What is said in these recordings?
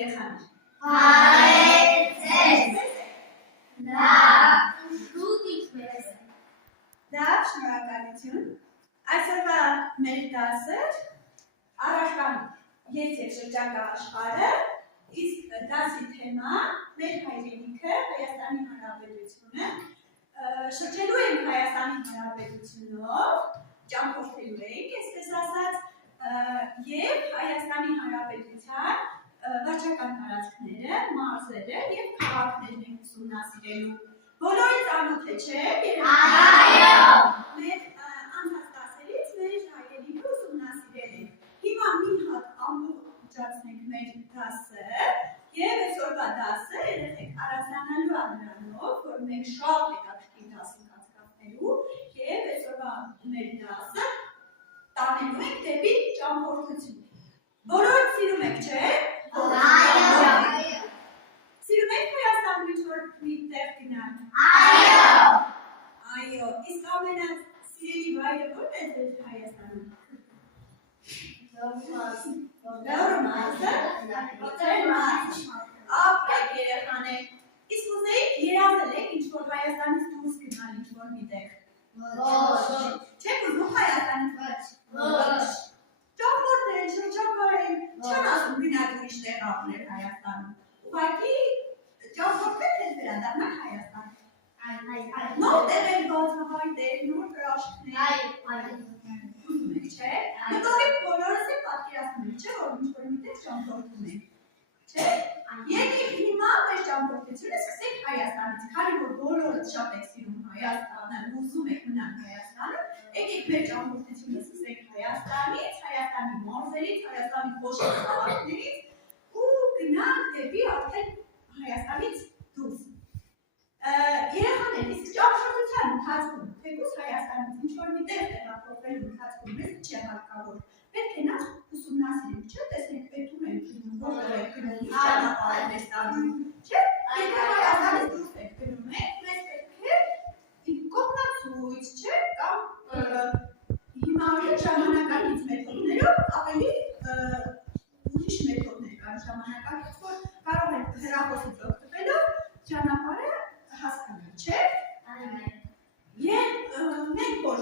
երեխաներ։ Լավ, շնորհակալություն։ Այսօրվա մեր դասը առարկան ես եւ շրջակա աշխարհը, իսկ դասի թեման մեր հայրենիքը Հայաստանի Հանրապետությունը, շրջելու ենք Հայաստանի Հանրապետությունով, ճամփորդելու ենք, այսպես ասած, եւ Հայաստանի Հանրապետության վարչական տարածքները, մարզերը եւ քաղաքներն ենք ուսումնասիրելու։ Բոլորին ծանոթ է, չէ՞։ Այո։ Մեր անցած դասերից մեր հայրենիքը ուսումնասիրել ենք։ Հիմա մի հատ ամբողջացնենք մեր դասը եւ այսօրվա դասը երեխեք առանձնանալու է նրանով, որ մենք շատ հետաքրքիր դաս ենք անցկացնելու եւ այսօրվա մեր դասը տանելու ենք դեպի ճամփորդություն։ Բոլորը սիրում եք, չէ՞։ Այո։ Սիրում եք Հայաստանում ինչ-որ մի տեղ գնալ։ Այո, իսկ ամենասիրելի վայրը ո՞րն է ձեր Հայաստանում։ Լոռու մարզը։ Ապրեք երեխաներ։ Իսկ ուզեիք երազել եք ինչ-որ Հայաստանից դուրս գնալ ինչ-որ մի տեղ։ Չեք ուզում Հայաստանից։ Ոչ։ Ճամփորդել, շրջակայել, չեն ասում գնալ ուրիշ տեղ ապրել Հայաստանում։ Ուղղակի ճամփորդել թե վերադառնալ Հայաստան։ Նոր տեղեր բացահայտել, նոր հրաշքներ։ Ուզում եք, չէ՞։ Հետո բոլորս էլ պատկերացնում եք, չէ՞, որ ինչ-որ միտեղ ճամփորդում ենք։ Չէ՞։ Եկեք հիմա մեր ճամփորդությունը սկսենք Հայաստանից, քանի որ բոլորս շատ եք սիրում Հայաստանը, ուզում եք մնալ Հայաստանում, եկեք մեր ճամփորդությունը սկսենք Հայաստանից, Հայաստանի մարզերից, Հայաստանի խոշոր քաղաքներից ու գնանք դեպի արդեն Հայաստանից դուրս։ Երեխաներ, իսկ ճամփորդության ընթացքում, թեկուզ Հայաստանից ինչ-որ մի տեղ տեղափոխվելու ընթացքում մեզ չի հարկավոր։ Պետք է նախ ուսումնասիրենք, չէ՞, տեսնենք պետում ենք գնում, որտեղ ենք գնում, ինչ ճանապարհ է ստանում, չէ՞։ Եթե Հայաստանից դուրս ենք գնում, մեզ պետք է կողմնացույց, չէ՞, կամ հիմա ժամանակակից մեթոդներով ավելի ուրիշ մեթոդներ կան ժամանակակից, որ կարող ենք հեռախոսից օգտվելով ճանապարհը հասկանալ, չէ՞։ Եվ մենք որ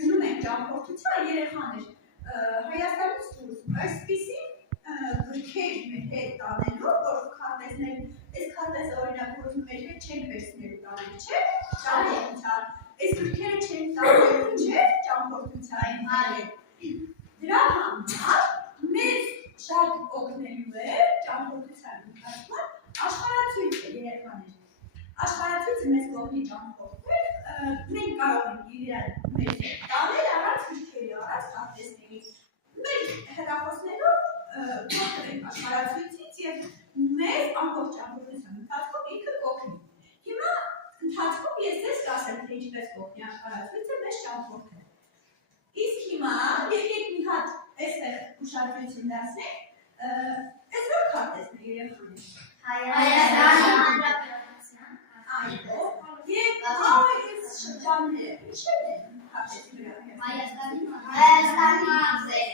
գնում ենք ճամփորդության երեխաներ Հայաստանից դուրս, այսպիսի գրքեր մեր հետ տանելով, որ քարտեզներ, այս քարտեզը օրինակ որ մեր հետ չենք վերցնելու տանել, չէ՞, ճամփորդության, այս գրքերը չենք տանելու, չէ՞, ճամփորդության հետ։ Դրա համար մեզ շատ օգնելու է ճամփորդության ընթացքում աշխարհացույցը երեխաներ։ Աշխարհացույցը մեզ կօգնի ճամփորդել, մենք կարող ենք իրար մեր հետ տանել առանց գրքերի, առանց քարտեզների։ Մեր հեռախոսներով օգտվենք աշխարհացույցից եւ մեզ ամբողջ ճամփորդության ընթացքում ինքը կօգնի։ Հիմա ընթացքում ես ձեզ կասեմ, թե ինչպես կօգնի աշխարհացույցը մեզ ճամփորդել։ Իսկ հիմա եկեք մի հատ այստեղ ուշադրություն դարձնենք, այս որ քարտեզն է երեխաներ։ Հայաստանի Հանրապետության։ Այո, եւ այս շրջանները ինչեր են քարտեզի վրա։ Հայաստանի մարզերը։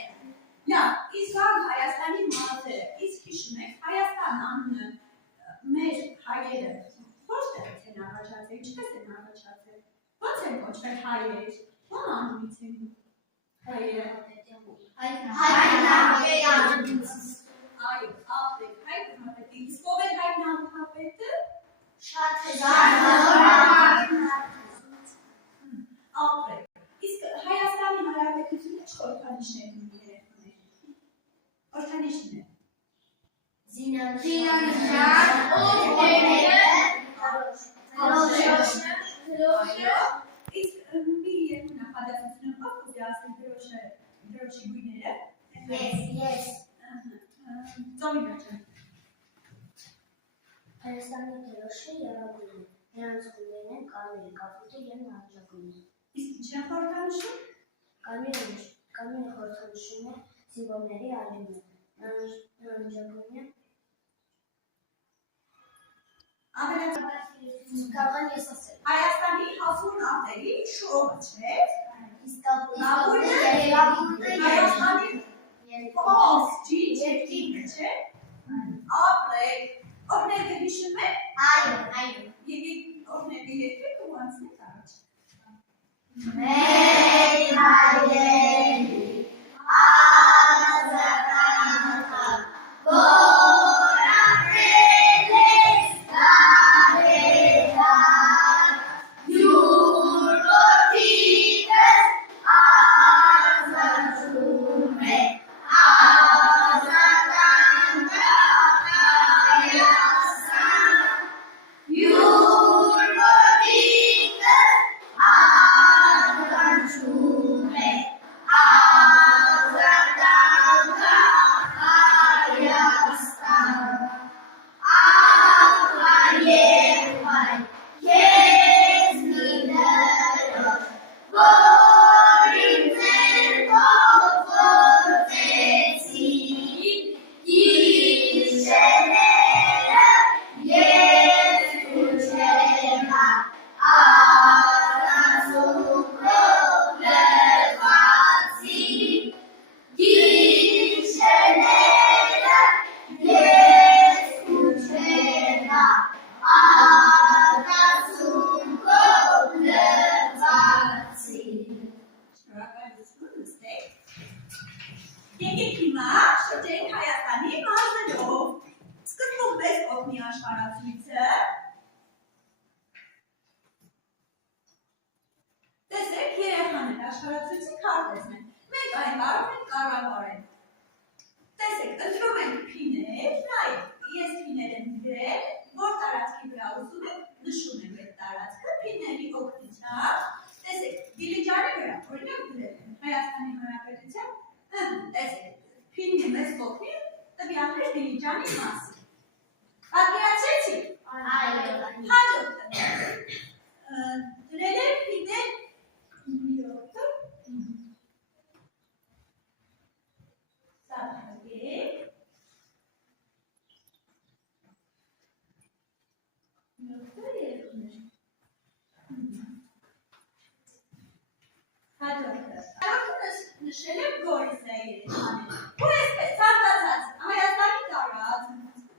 Լավ, իսկ Հայաստանի մարզերը, իսկ հիշում եք, Հայաստան անունը մեր հայերը որտեղ են առաջացել, ինչպես են առաջացել, ո՞նց են կոչվել հայեր, ո՞ն անունից են հայերը։ Հայնահապետից։ Այո, ապրեք, հայնահապետի, իսկ ով է հայնահապետը։ Շատ ապրեք, իսկ Հայաստանի Հանրապետությունը ինչ խորհրդանիշներ ունի երեխաներ։ Խորհրդանիշն է։ Զինանշան, իսկ մի երկու նախադասությունով կուզի ասել դրոշի գույները։ Ես։ Ծովի վերջան։ Հայաստանի դրոշը եռագույն է, նրանց գույներն են կարմիր, կապույտը և նարնջագույնը։ Իսկ ինչ է խորհրդանիշում։ Կարմիրը խորհրդանիշում է զինվորների արյունը, նարնջագույնը Կարող ես ասել։ Հայաստանի հասուն արտերի շողը, չէ՞։ Հայաստանի փոս, ջինջ, չէ՞։ կարողեք։ Օրհներգը հիշում եք։ Այո։ Եկեք օրհներգը երկրեք ու անցնենք առաջ։ Մեր հայրենի ազատանքը, որ ապրել ես դարերար, յուր որդիքս ազատում է, ազատանքը Հայաստանը, յուր որդիքս ազատում է, ազատանքը Հայաստանը, աղա եղբայր, քեզ մի դրոշ, որ իմ ձեռքով գործեցի, գիշերները ես քուչենա, ազատությունով լրացի, գիշերները ես քուչենա, ազատությունով լրացի։ Շնորհակալություն, նստեք։ Եկեք հիմա շրջենք Հայաստանի մարզերով։ Սկզբում մեզ օգնի աշխարհացույցը։ Տեսեք, երեխաներ աշխարհացույցի քարտեզն են։ Մենք այն կարող ենք կառավարել։ Տեսեք, ընտրում ենք փիներ, նայեք, ես փիներ եմ գրել, որ տարածքի վրա ուզում եք, նշում ենք այդ տարածքը, փիների օգնությամբ։ Տեսեք, Դիլիջանի վրա, օրինակ գրել են Հայաստանի Հանրապետության, տեսեք, փինը մեզ կօգնի տվյալներ Դիլիջանի մասին։ Պատկերացրեցիք։ Հաջորդը։ Գրել են փիներ նշել եմ Գորիսը երեխաներ։ Ու այսպես ցանկացած Հայաստանի տարածք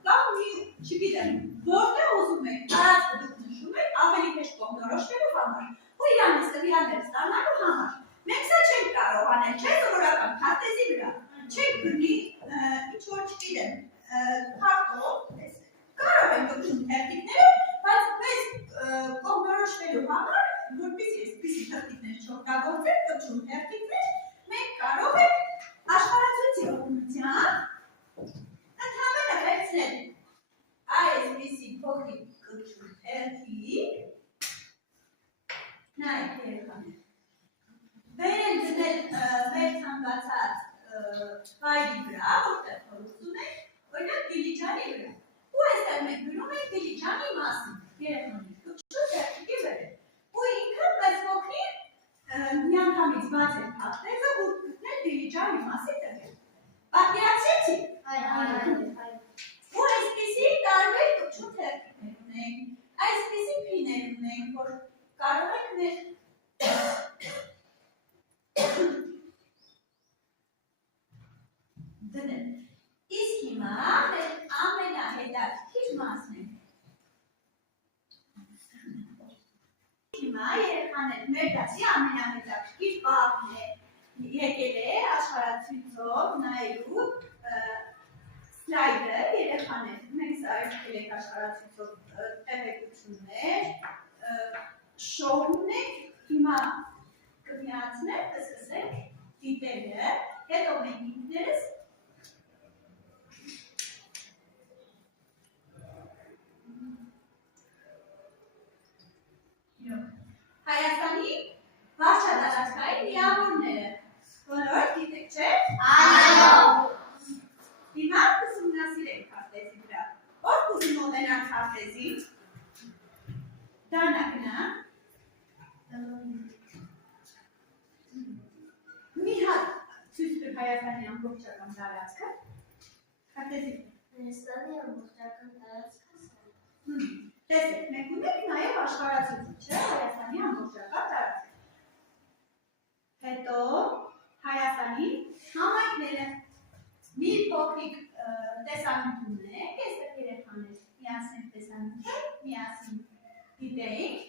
կամ մի, չգիտեմ, որտեղ ուզում եք տարածքը դուք նշում եք ավելի հեշտ կողմնորոշվելու համար ու իրանից տվյալներ ստանալու համար։ Մենք սա չենք կարող անել, չէ՞, սովորական քարտեզի վրա։ Չենք գրնի ինչ-որ չգիտեմ, քարտով, կարող ենք օգնում թերթիկները, բայց մեզ կողմնորոշվելու համար, որպեսզի այսպիսի թերթիկներ չօգտագործենք, կոչում թերթիկներ, մենք կարող ենք աշխարհացույցի օգնությամբ ընդհանրապես վերցնել այսպիսի փոքրիկ կոչում թերթիկ, նայեք երեխաներ, վերեն դնել մեր ցանկացած ֆայլի վրա, որտեղ ուզում եք, օրինակ Դիլիջանի վրա, ու այստեղ մենք գրում ենք Դիլիջանի մասին, երեխաներ, կոչում թերթիկի վերեն, ու ինքը մեզ կօգնի միանգամից բացել քարտեզը ու գտնել Դիլիջանի մասին տվյալ։ Պատկերացրեցիք։ Ու այսպիսի տարբեր կոչում թերթիկներ ունենք, այսպիսի փիներ ունենք, որ կարող եք մեր դնել։ Իսկ հիմա մեր ամենահետաքրքիր մասն է։ Հիմա երեխաներ մեր դասի ամենահետաքրքիր պահն է։ Եկել է աշխարհացույցով նայելու սլայդը, երեխաներ, մենք սա եկել աշխարհացույցով տեղեկություններ, շոուն եք, հիմա կմիացնենք, կսկսենք դիտելը, հետո մենք ինքներս Հայաստանի վարչատարածքային միավորները, բոլոր գիտեք, չէ՞։ Այո։ Հիմա կուսումնասիրենք քարտեզի վրա։ Ով կուզում մոտենալ քարտեզին։ Դառնա։ Մի հատ ցույց տուր Հայաստանի ամբողջական տարածքը։ Քարտեզի։ Հայաստանի ամբողջական տարածքը։ Տեսեք, մենք ունենք նաև աշխարհացույց, չէ՞, Հայաստանի ամբողջական տարածքը։ Հետո Հայաստանի համայնքները մի փոքրիկ տեսանյութ ունենք, այստեղ տեսանյութը միասին դիտեինք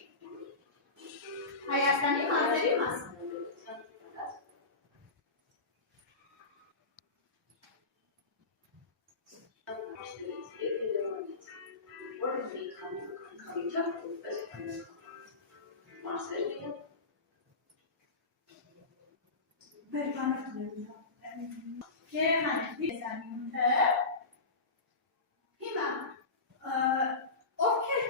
Հայաստանի մարզերի մասին։ Երեխաների տեսանյութը հիմա ովքեր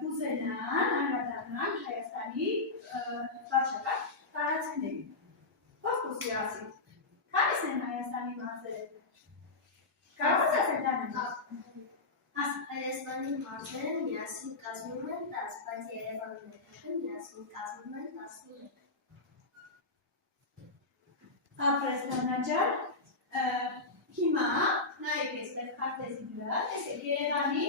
կուզենան անդրադառնալ Հայաստանի վարչական տարածքներին։ Ով կուզի ասի։ Քանիսն են Հայաստանի մարզերը։ Կարող ես ասել դառնալ։ Հայաստանի մարզերը միասին կազմում են 10, բայց Երևանի ներքին միասին կազմում են 11։ Ապրես Տանաջան, հիմա նայեք այստեղ քարտեզի վրա, տեսեք Երևանի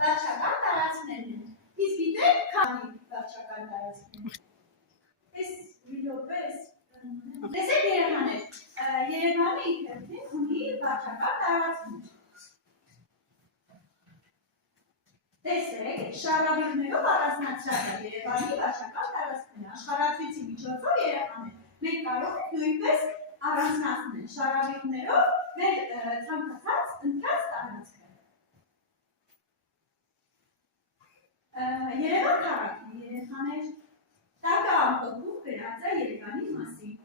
վարչական տարածքներն են։ Իսկ գիտեք քանի վարչական տարածքներ։ Այս վիդեոպես տեսեք երեխաներ, Երևանը ինքնին ունի վարչական տարածքներ։ Տեսեք, շարավիղներով առանձնացրած է Երևանի վարչական տարածքները, աշխարհացույցի միջոցով երեխաներ։ Մենք կարող ենք նույնպես առանձնացնել շարավիղներով մեր ցանկացած ընտրած տարածքը։ Երևան քաղաքի երեխաներ տակը ամփոփում գրած է Երևանի մասին։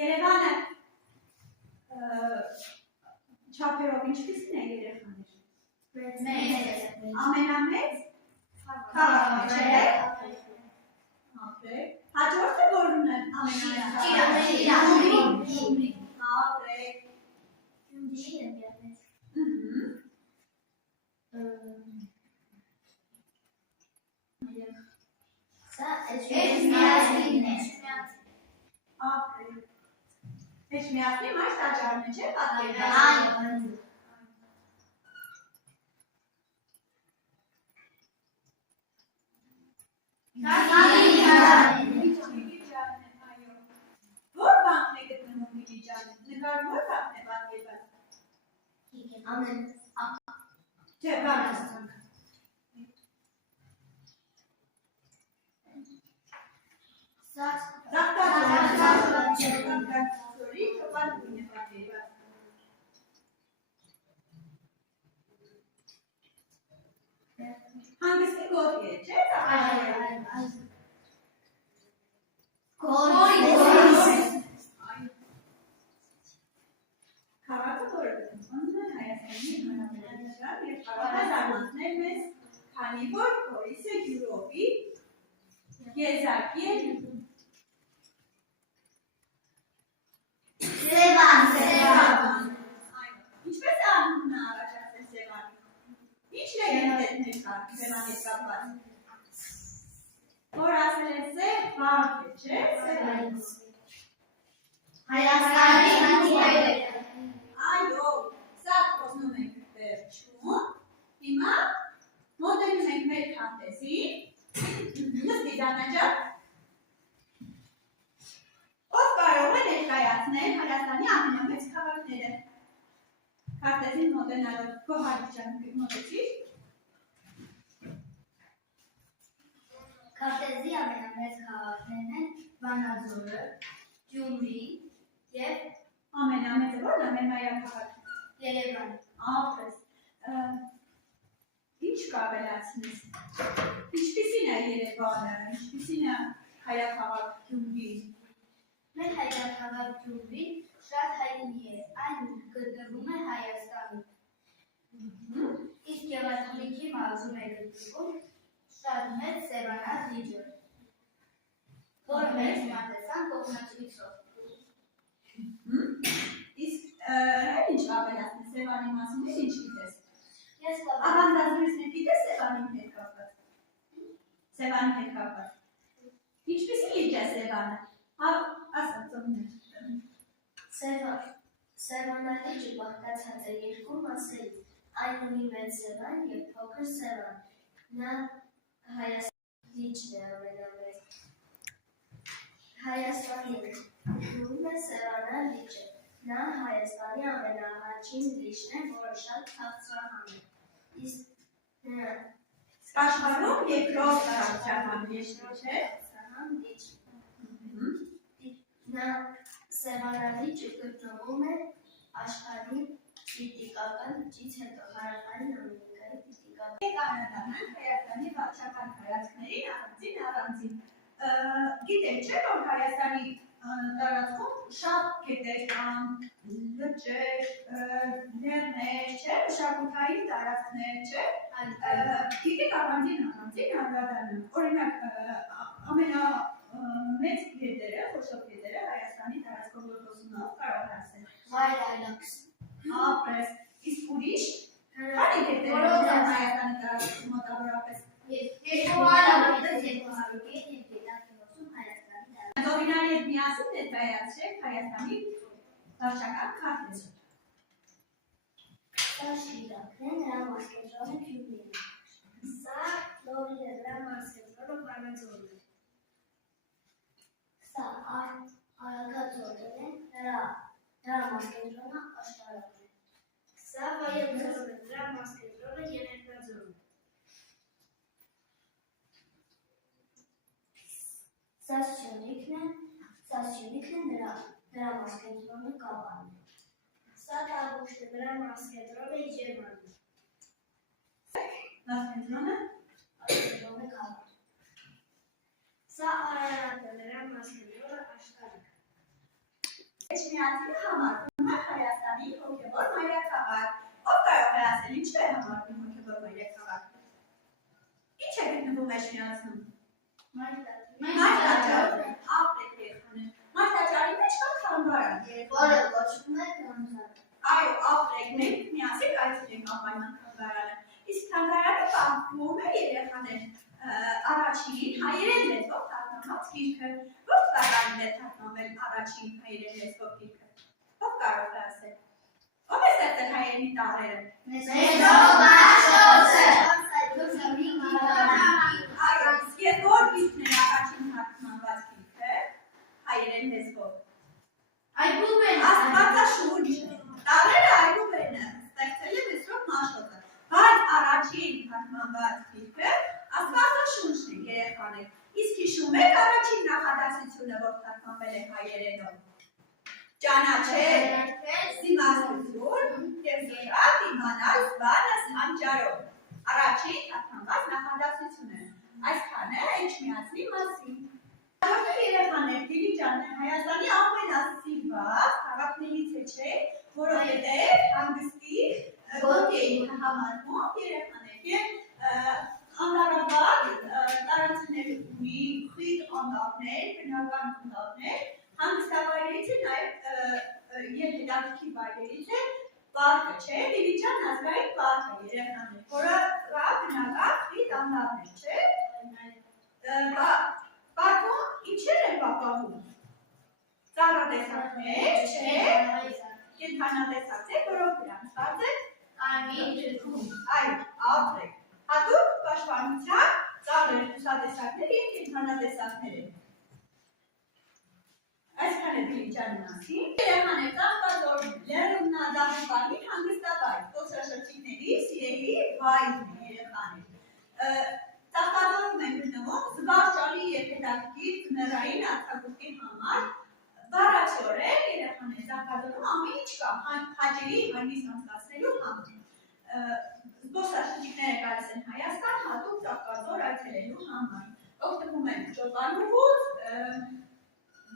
Երևանը չափերով ինչպիսին է երեխաներ։ Ամենամեծ քաղաքը չէ։ Հաջորդը որն է ամենամեծ Գյումրի։ Սա Էջմիածնին է։ Էջմիածնի մայր տաճարն է, չէ՞ պատկերված։ Որ բանն է գտնվում Դիլիջանը, նկարում որ բանն է պատկերված։ Չէ, բանը ստանք։ Սորի, շոպան է պատկերված։ Հանգստի գոտի է, չէ՞, ծաղարը։ Քաղաքը որը գտնվում է Հայաստանի Հանրապետության և կարող է զարմացնել մեզ, քանի որ Գորիսը յուրովի եզակի է յուղում։ Սևան։ Ինչպես է անունը առաջացել Սևանի։ Ինչ լեգենդներ կա Սևանի հետ կապված։ Որ ասել է Սև բանկ է, չէ՞, Սևանի։ Հայաստանի անտիպերը։ Այո, սա խոսնում ենք վերջում, հիմա մոտենում ենք մեր քարտեզին, նստի Դանաջան, ով կարող է ներկայացնել Հայաստանի ամենամեծ քաղաքները, քարտեզին մոտենալով, Գոհարջան մոտեցիր, Քարտեզի ամենամեծ քաղաքներն են Վանաձորը, Գյումրի և ամենամեծը որն է մեր մայրաքաղաքը, Երևան։ ապրես, ինչ կավելացնես, ինչպիսին է Երևանը, ինչպիսին է հայաքաղաք Գյումրի։ Մեր հայրաքաղաք Գյումրին շատ հայտնի է, այն գտնվում է Հայաստանում։ Իսկ Գեղարքունիքի մարզում է գտնվում շատ մեծ Սևանա լիճը, որ մեծ մատեսան կողմնակցույցով։ Իսկ ինչ կավելացնես Սևանի մասին, ինչ գիտես։ Ես Ավանդազրույցներ գիտես Սևանի հետ կապված։ Սևանի հետ կապված։ Ինչպիսի լիճ է Սևանը։ Ասա ծոմներ։ Սևանա լիճը բաղկացած է երկու մասերից, այն ունի մեծ Սևան և փոքր Սևան։ Նա Հայաստանի լիճն է ամենամեծ։ Հայաստանի գտնվում է Սևանա լիճը։ Նա Հայաստանի ամենաառաջին լիճն է, որը շատ քաղցրահան է։ Իսկ Աշխարհում երկրորդ տարածական երկրը չէ։ Նա սևանալիճը գտնվում է աշխարհի դիտիկական լճից հետո հարավային ամերիկայի դիտիկական։ Կանադան Հայաստանի վարչական տարածքներին առանձին։ Գիտեք չէ՞ որ Հայաստանի տարածքում շատ գետեր կան, լճեր, լեռներ, չէ՞, մշակութային տարածքներ, չէ՞։ Գիտեք առանձին անդրադառնալ։ Օրինակ ամենամեծ գետերը, խոշոր գետերը Հայաստանի տարածքով լոկոսունով կարող է ասել։ Մայրալաքս։ Ապրես, իսկ ուրիշ քանի գետեր կան Հայաստանի տարածքում մոտավորապես։ Դովինարի հետ միասին ներկայացրեք Հայաստանի վարչական քարտեզը։ Սա Շիրակն է, նրա մասկենտրոնը Գյումրին է։ Սա Լոռին է, նրա մասկենտրոնը Վանաձորն է։ Սա Արագածորն է, նրա մասկենտրոնը Աշտարակն է։ Սա Վայոց է, նրա մասկենտրոնը Երեխնաձորն է։ Սա Սյունիքն է, նրա մասկենտրոնը Կապանն է։ Սա Տավուշն է, նրա մասկենտրոնը Իջևանն է։ Մասկենտրոնը Կապան։ Սա Արարատն է, նրա մասկենտրոնը Աշտարակ։ Էջմիածինը համարվում է Հայաստանի հոգևոր մայրաքաղաք։ Ով կարող է ասել ինչու է համարվում հոգևոր մայրաքաղաք։ Ինչ է գտնվում Էջմիածնում։ Մայրտաճարը, ապրեք երեխաներ։ Մայրտաճարի մեջ կա թանգարան, որը կոչվում է Թանգարան։ Այո, ապրեք, մենք միասին այցելենք անպայման թանգարանը։ Իսկ թանգարանը պահպանվում է երեխաներ առաջին հայերեն լեզվով թարգմանված գիրքը։ Ո՞ր թվականին է թարգմանվել առաջին հայերեն լեզվով գիրքը։ Ո՞վ կարող է ասել։ Ո՞վ է ստեղծել հայերենի տառերը։ Այո, եւ ո՞ր գիրքն է առաջին թարգմանված գիրքը հայերեն լեզվով։ Աստվածաշունչ։ Տառերը Այբուբենը ստեղծել է Մեսրոպ Մաշոտը, բայց առաջին թարգմանված գիրքը Աստվածաշունչն է երեխաներ։ Իսկ հիշում եք առաջին նախադասությունը, որ թարգմանվել է հայերենով։ Ճանաչել, զիմաստություն եւ զրահ իմանալ բանս անճարով։ Առաջին թարգմանված նախադասությունը։ Այսքանը Էջմիածնի մասին։ Երեխաներ, Դիլիջանն Հայաստանի ամենասիրված քաղաքներից է, չէ՞, որովհետև հանգստի գոտի էին համարվում երեխաներ եւ անհարաբար տարածքներ ունի, խիտ անտառներ, բնական անտառներ, հանգստավայրերից է նաեւ եւ հետաքրքիր վայրերից է պարկը, չէ՞, Դիլիջան ազգային պարկը երեխաներ, որը կա բնական խիտ անտառներ, չէ՞։ Պարկում ինչեր են պահպանվում։ Ծառատեսակներ, չէ՞, կենդանատեսակներ, որոնք գրանցված են Կարմիր ջրում։ այո, ապրեք։ Հատուկ պաշտպանության ծառեր, բուսատեսակներ եւ կենդանատեսակներ են։ Այսքան է Դիլիջանի մասին։ Երեխաներ, Ծաղկաձոր լեռնադահուկանի հանգստավայր, զբոսաշրջիկների սիրելի վայրն է երեխաներ։ Ծաղկաձորում են գտնվում զվարճալի եւ հետաքրքիր ձմեռային արձակուրդի համար բառացիորեն երեխաներ Ծաղկաձորում ամեն ինչ կա հաճելի հանգիստ անցկացնելու համար։ Զբոսաշրջիկները գալիս են Հայաստան հատուկ Ծաղկաձոր այցելելու համար։ Օգտվում են ճոպանուղուց,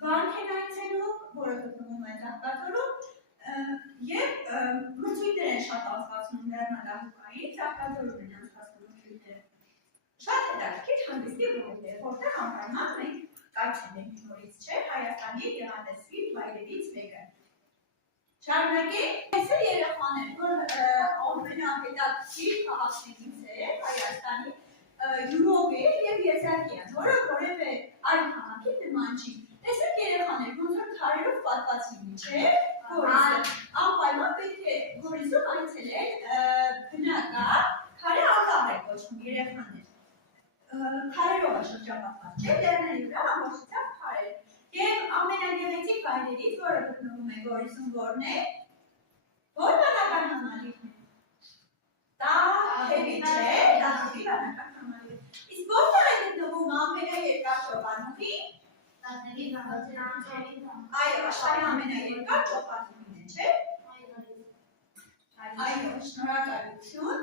վանք են այցելում, որը գտնվում է Ծաղկաձորում եւ մրցույթներ են շատ անցկացնում լեռնադահուկային Ծաղկաձորում են անցկացնում մրցույթները։ Շատ հետաքրքիր հանգստի վայր է, որտեղ անպայման մենք կայցելենք նորից, չէ՞, Հայաստանի գեղատեսիլ վայրերից մեկը։ Շարունակենք, այսօր երեխաներ, որ ամենահետաքրքիր քաղաքներից է Հայաստանի յուրով է եւ եզակի է, որը որևէ այլ քաղաքի նման չի։ Տեսեք երեխաներ, ոնց որ քարերով պատված լինի, չէ՞, Գորիսը։ Անպայման պետք է Գորիսում այցելել բնական քարե անտառ է կոչվում երեխաներ։ Քարերով է շրջապատված, չէ՞, լեռների վրա ամբողջությամբ քարեր։ Եվ ամենագեղեցիկ վայրերից, որը գտնվում է Գորիսում, որն է, որ բնական համալիրն է։ Տաթևի, չէ՞, ամենաերկար ճոպանուհին։ Այո, աշխարհի ամենաերկար ճոպանուհին է, չէ՞։ Այո, շնորհակալություն։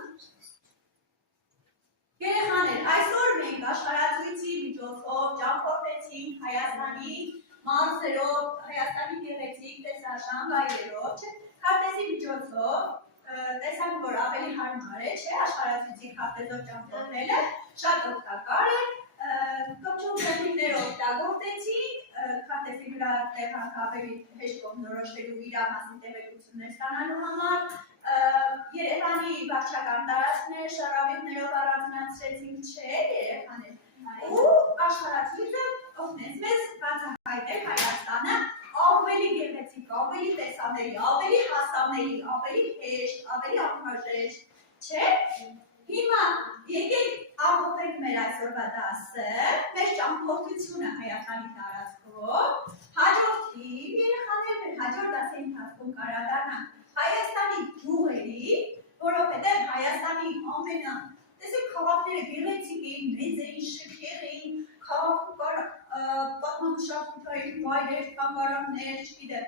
Երեխաներ, այսօր մենք աշխարհացույցի միջոցով ճամփորդեցինք Հայաստանի մարզերով, Հայաստանի գեղեցիկ տեսարժան վայրերով, չէ՞։ Քարտեզի միջոցով տեսանք, որ ավելի հարմար է, չէ՞, աշխարհացույցի քարտեզով ճամփորդելը, շատ օգտակար է։ Կոչում տեխնիկներով օգտագործեցինք, քարտեզի վրա տեղանք ավելի հեշտ կողմնորոշվելու իր մասին տեղեկություններ ստանալու համար, Երևանի վարչական տարածքներ շարավիղներով առանձնացրեցինք, չէ, երեխաներ, ու աշխարհացույցը օգնեց մեզ բացահայտել Հայաստանը ավելի գեղեցիկ, ավելի տեսանելի, ավելի հասանելի, ավելի հեշտ, ավելի անհրաժեշտ, չէ։ Հիմա եկեք ամփոփենք մեր այսօրվա դասը, մեր ճամփորդությունը Հայաստանի տարածքով, հաջորդի երեխաներ մեր հաջորդ դասի ընթացքում կառադառնանք Հայաստանի գյուղերի, որովհետև Հայաստանի տեսեք քաղաքները գեղեցիկ էին, մեծ էին, շքեղ էին, քաղաքում կար պատմամշակութային վայրեր, թանգարաններ, չգիտեմ,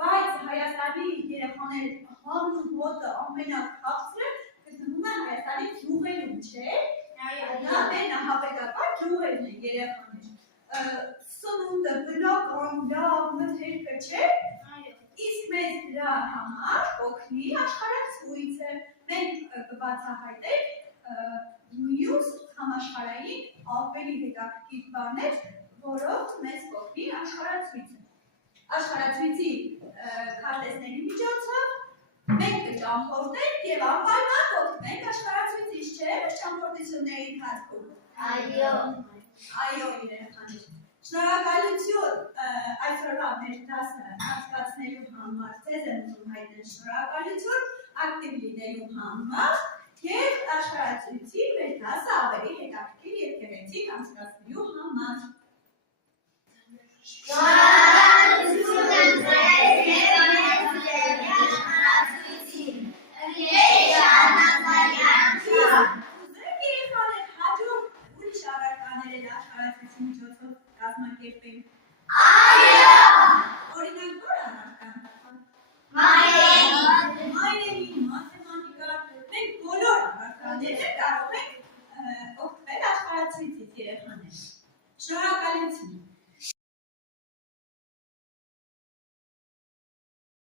բայց Հայաստանի երեխաներ հանուն հոտը ամենաքաղցրը գտնվում է Հայաստանի գյուղերում, չէ՞։ Դա մեր նահապետական գյուղերն են երեխաներ։ Սնունդը, բնական, լավ, մթերքը, չէ՞։ Իսկ մեզ դրա համար օգնի աշխարհացույցը։ Մենք կբացահայտենք մյուս համաշխարհային ավելի հետաքրքիր բաներ, որով մեզ կօգնի աշխարհացույցը։ Աշխարհացույցի քարտեզների միջոցով մենք կճամփորդենք եւ անպայման կօգնենք աշխարհացույցից, չէ՞, մեր ճամփորդությունների ընթացքում։ Այո, երեխաներ։ Շնորհակալություն այսօրվա մեր դասը անցկացնելու համար, ձեզ եմ ուզում հայտնել շնորհակալություն ակտիվ լինելու համար եւ աշխարհացույցի մեր դասը ավելի հետաքրքիր եւ գեղեցիկ անցկացնելու համար։ Շնորհակալություն